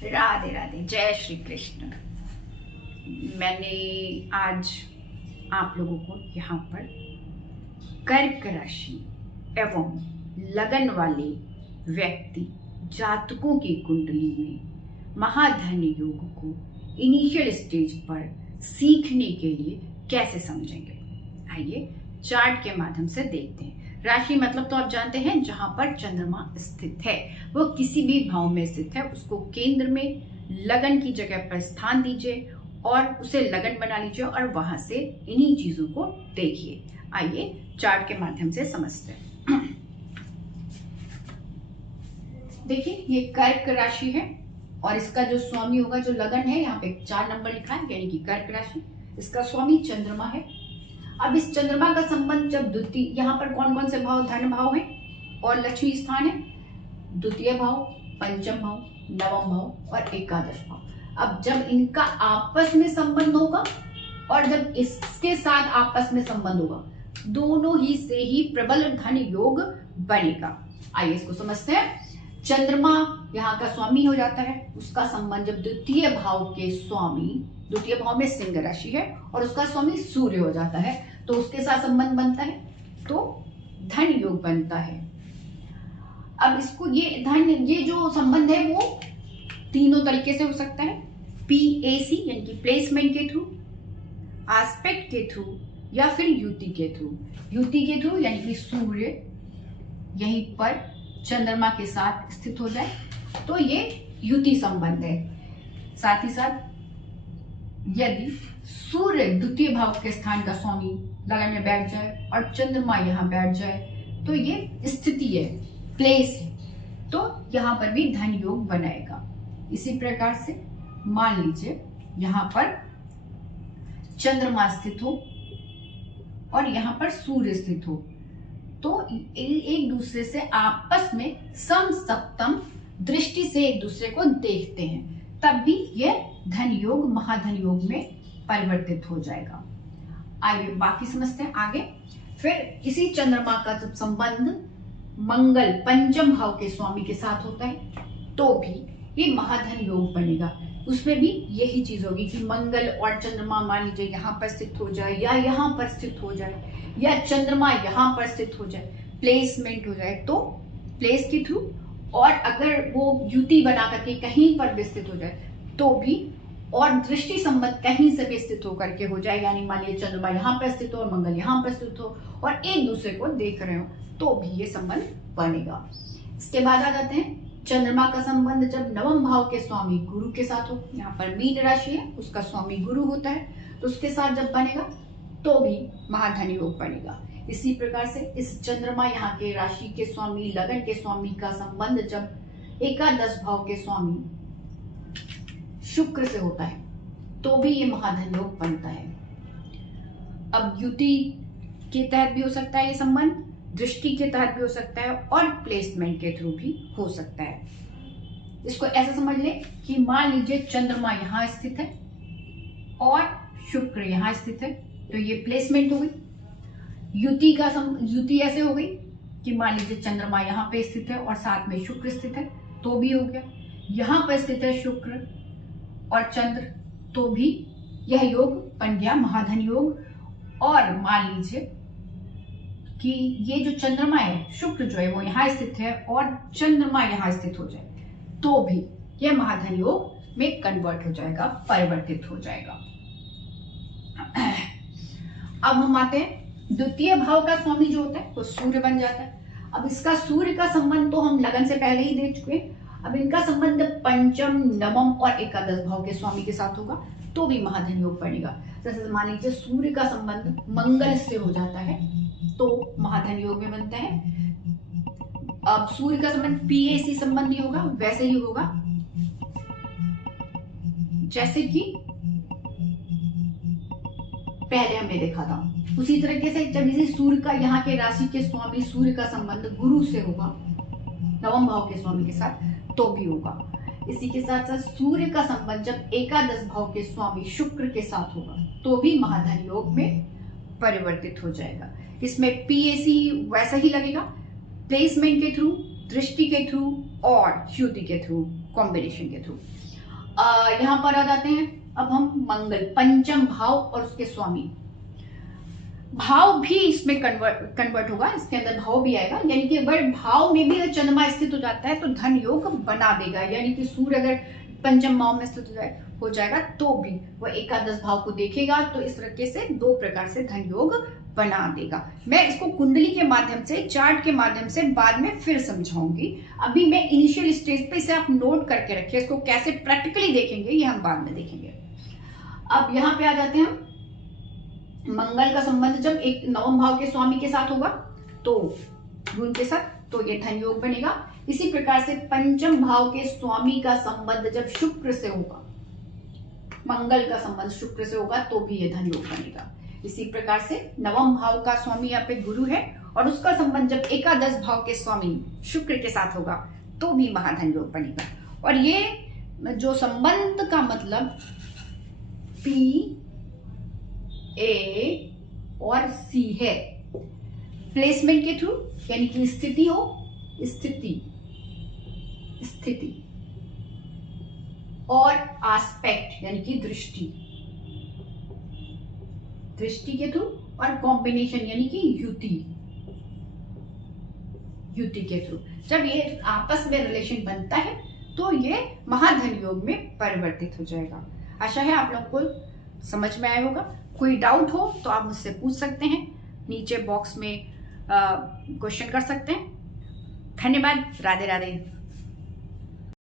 राधे राधे, जय श्री कृष्ण। मैंने आज आप लोगों को यहाँ पर कर्क राशि एवं लगन वाले व्यक्ति जातकों की कुंडली में महाधन योग को इनिशियल स्टेज पर सीखने के लिए कैसे समझेंगे, आइए चार्ट के माध्यम से देखते हैं। राशि मतलब तो आप जानते हैं जहां पर चंद्रमा स्थित है, वो किसी भी भाव में स्थित है उसको केंद्र में लगन की जगह पर स्थान दीजिए और उसे लगन बना लीजिए और वहां से इन्हीं चीजों को देखिए। आइए चार्ट के माध्यम से समझते हैं। देखिए ये कर्क राशि है और इसका जो स्वामी होगा, जो लगन है, यहाँ पे 4 नंबर लिखा है यानी कि कर्क राशि, इसका स्वामी चंद्रमा है। अब इस चंद्रमा का संबंध जब द्वितीय, यहाँ पर कौन कौन से भाव, धन भाव है और लक्ष्मी स्थान है, द्वितीय भाव, पंचम भाव, नवम भाव और एकादश भाव। अब जब इनका आपस में संबंध होगा और जब इसके साथ आपस में संबंध होगा, दोनों ही से ही प्रबल धन योग बनेगा। आइए इसको समझते हैं। चंद्रमा यहाँ का स्वामी हो जाता है, उसका संबंध जब द्वितीय भाव के स्वामी, द्वितीय भाव में सिंह राशि है और उसका स्वामी सूर्य हो जाता है, तो उसके साथ संबंध बनता है तो धन योग बनता है। अब इसको ये धन, ये जो संबंध है वो तीनों तरीके से हो सकता है, PAC यानी कि प्लेसमेंट के थ्रू, एस्पेक्ट के थ्रू या फिर युति के थ्रू। युति के थ्रू यानी कि सूर्य यहीं पर चंद्रमा के साथ स्थित हो जाए तो ये युति संबंध है। साथ ही साथ यदि सूर्य द्वितीय भाव के स्थान का स्वामी लगन में बैठ जाए और चंद्रमा यहाँ बैठ जाए तो ये स्थिति है, प्लेस है, तो यहाँ पर भी धन योग बनाएगा। इसी प्रकार से मान लीजिए यहाँ पर चंद्रमा स्थित हो और यहाँ पर सूर्य स्थित हो, तो एक दूसरे से आपस में सम सप्तम दृष्टि से एक दूसरे को देखते हैं, तब भी यह धन योग महाधन योग में परिवर्तित हो जाएगा। आइए बाकी समझते हैं आगे। फिर इसी चंद्रमा का जब संबंध मंगल पंचम भाव के स्वामी के साथ होता है तो भी ये महाधन योग बनेगा। उसमें भी यही चीज होगी कि मंगल और चंद्रमा मान लीजिए यहाँ पर स्थित हो जाए या यहाँ पर स्थित हो जाए या चंद्रमा यहाँ पर स्थित हो जाए, प्लेसमेंट हो जाए तो प्लेस के थ्रू, और अगर वो युति बना करके कहीं पर भी स्थित हो जाए तो भी, और दृष्टि संबंध कहीं से भी स्थित होकर के हो जाए, यानी मान लीजिए चंद्रमा यहाँ पर स्थित हो और मंगल यहाँ पर स्थित हो और एक दूसरे को देख रहे हो तो भी ये संबंध बनेगा। इसके बाद आ जाते हैं चंद्रमा का संबंध जब नवम भाव के स्वामी गुरु के साथ हो, यहाँ पर मीन राशि है, उसका स्वामी गुरु होता है, तो उसके साथ जब बनेगा तो भी महाधन योग बनेगा। इसी प्रकार से इस चंद्रमा यहाँ के राशि के स्वामी लगन के स्वामी का संबंध जब एकादश भाव के स्वामी शुक्र से होता है तो भी ये महाधन योग बनता है। अब युति के तहत भी हो सकता है ये संबंध, दृष्टि के तहत भी हो सकता है और प्लेसमेंट के थ्रू भी हो सकता है। इसको ऐसा समझ लें कि मान लीजिए चंद्रमा यहाँ स्थित है और शुक्र यहाँ स्थित है, तो ये प्लेसमेंट हो गई। युति ऐसे हो गई कि मान लीजिए चंद्रमा यहाँ पे स्थित है और साथ में शुक्र स्थित है तो भी हो गया। यहाँ पर स्थित है शुक्र और चंद्र तो भी यह योग बन गया महाधन योग। और मान लीजिए कि ये जो चंद्रमा है, शुक्र जो है वो यहाँ स्थित है और चंद्रमा यहाँ स्थित हो जाए तो भी यह महाधन योग में कन्वर्ट हो जाएगा, परिवर्तित हो जाएगा। अब हम आते हैं द्वितीय भाव का स्वामी जो होता है वो सूर्य बन जाता है। अब इसका सूर्य का संबंध तो हम लगन से पहले ही देख चुके हैं। अब इनका संबंध पंचम नवम और एकादश भाव के स्वामी के साथ होगा तो भी महाधन योग बनेगा। जैसे मान लीजिए सूर्य का संबंध मंगल से हो जाता है तो महाधन योग में बनता है। अब सूर्य का संबंध PAC संबंधी होगा, वैसे ही होगा जैसे कि पहले हमने देखा था। उसी तरीके से जब इसी सूर्य का यहाँ के राशि के स्वामी सूर्य का संबंध गुरु से होगा नवम भाव के स्वामी के साथ तो भी होगा। इसी के साथ साथ सूर्य का संबंध जब एकादश भाव के स्वामी शुक्र के साथ होगा तो भी महाधन योग में परिवर्तित हो जाएगा। इसमें PAC वैसा ही लगेगा, प्लेसमेंट के थ्रू, दृष्टि के थ्रू और युति के थ्रू, कॉम्बिनेशन के थ्रू। यहाँ पर आ जाते हैं अब हम मंगल, पंचम भाव और उसके स्वामी। भाव भी इसमें कन्वर्ट होगा, इसके अंदर भाव भी आएगा, यानी कि अगर भाव में भी अगर चंद्रमा स्थित हो जाता है तो धन योग बना देगा। यानी कि सूर्य अगर पंचम भाव में स्थित हो जाएगा तो भी वह एकादश भाव को देखेगा, तो इस तरीके से दो प्रकार से धन योग बना देगा। मैं इसको कुंडली के माध्यम से, चार्ट के माध्यम से बाद में फिर समझाऊंगी। अभी मैं इनिशियल स्टेज पे इसे आप नोट करके रखिए, इसको कैसे प्रैक्टिकली देखेंगे ये हम बाद में देखेंगे। अब यहाँ पे आ जाते हैं, मंगल का संबंध जब एक नवम भाव के स्वामी के साथ होगा तो गुरु के साथ, तो ये धन योग बनेगा। इसी प्रकार से पंचम भाव के स्वामी का संबंध जब शुक्र से होगा, मंगल का संबंध शुक्र से होगा तो भी ये धन योग बनेगा। इसी प्रकार से नवम भाव का स्वामी यहाँ पे गुरु है और उसका संबंध जब एकादश भाव के स्वामी शुक्र के साथ होगा तो भी महाधन योग बनेगा। और ये जो संबंध का मतलब P A और C है, प्लेसमेंट के थ्रू, यानी कि स्थिति हो, स्थिति और एस्पेक्ट यानी कि दृष्टि के थ्रू, और कॉम्बिनेशन यानी कि युति के थ्रू। जब ये आपस में रिलेशन बनता है तो ये महाधन योग में परिवर्तित हो जाएगा। आशा है आप लोग को समझ में आया होगा। कोई डाउट हो तो आप मुझसे पूछ सकते हैं, नीचे बॉक्स में क्वेश्चन कर सकते हैं। धन्यवाद। राधे राधे।